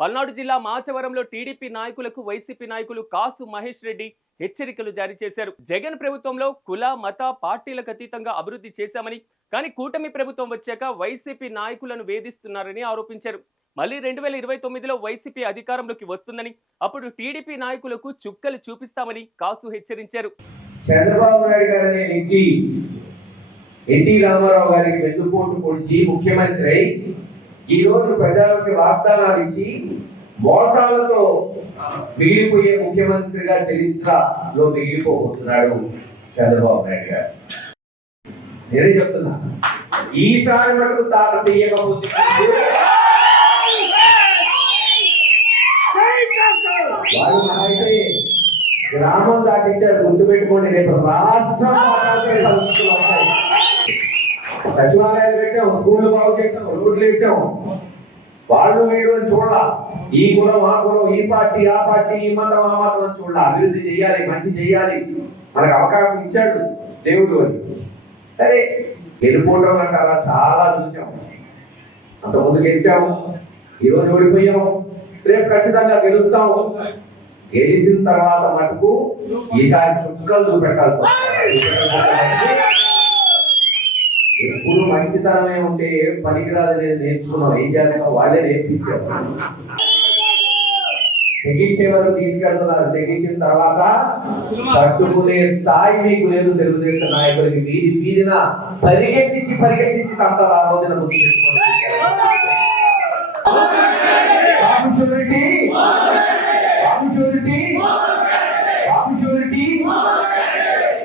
పల్నాడు జిల్లా మాచవరంలో టీడీపీ నాయకులకు వైసీపీ నాయకులు కాసు మహేష్ రెడ్డి హెచ్చరికలు జారీ చేశారు. జగన్ ప్రభుత్వంలో కుల మత పార్టీలకు అతీతంగా అభివృద్ధి చేశామని కానీ కూటమి ప్రభుత్వం వచ్చాక వైసీపీ నాయకులను వేధిస్తున్నారని ఆరోపించారు. మళ్ళీ రెండు వేల ఇరవై తొమ్మిదిలో వైసీపీ అధికారంలోకి వస్తుందని అప్పుడు టీడీపీ నాయకులకు చుక్కలు చూపిస్తామని కాసు హెచ్చరించారు. చంద్రబాబు నాయుడు గారు వ్యక్తి ఎన్టీ రామారావు గారికి వెన్నుపోటు పొడిచి ముఖ్యమంత్రి అయి ఈ రోజు ప్రజలకి వాగ్దానాలు ఇచ్చి మోసాలతో మిగిలిపోయే ముఖ్యమంత్రిగా చరిత్రలో మిగిలిపోబోతున్నాడు చంద్రబాబు నాయుడు గారు. నేనే చెప్తున్నా. ఈసారి మటుకు తాత తీయకపోతే వాళ్ళు మహా గ్రామం దాటించారు గుర్తుపెట్టుకోండి రేపు రాష్ట్రం సచివాలయాలు పెట్టాం స్కూళ్ళు బాగు చేసాం రోడ్లు వేసాం. వాళ్ళు వీడు అని చూడాల. ఈ కులం ఆ కులం ఈ పార్టీ ఆ పార్టీ ఈ మతం ఆ మతం అని చూడాల. అభివృద్ధి చేయాలి మంచి చేయాలి మనకు అవకాశం ఇచ్చాడు దేవుడు అని. సరే వెళ్ళిపోవడం అంటారా చాలా చూసాం. అంత ముందు గెలిచాము ఈ రోజు ఓడిపోయాము రేపు ఖచ్చితంగా గెలుస్తాము. గెలిచిన తర్వాత మటుకు ఈసారి చుక్కలు చూపెట్టాల్సి వస్తుంది. ఎప్పుడు మంచితనమే ఉంటే ఏం పనికిరాదు నేను నేర్చుకున్నాం ఏం చేస్తాం వాళ్ళే నేర్పించారు. తెగించే వరకు తీసుకెళ్తున్నారు. తెగించిన తర్వాత పట్టుకునే స్థాయి మీకు లేదు తెలుగుదేశం నాయకులకి. వీధి వీధిన పరిగెత్తించి పరిగెత్తించి తంత ఆ రోజున గుర్తు పెట్టుకోండి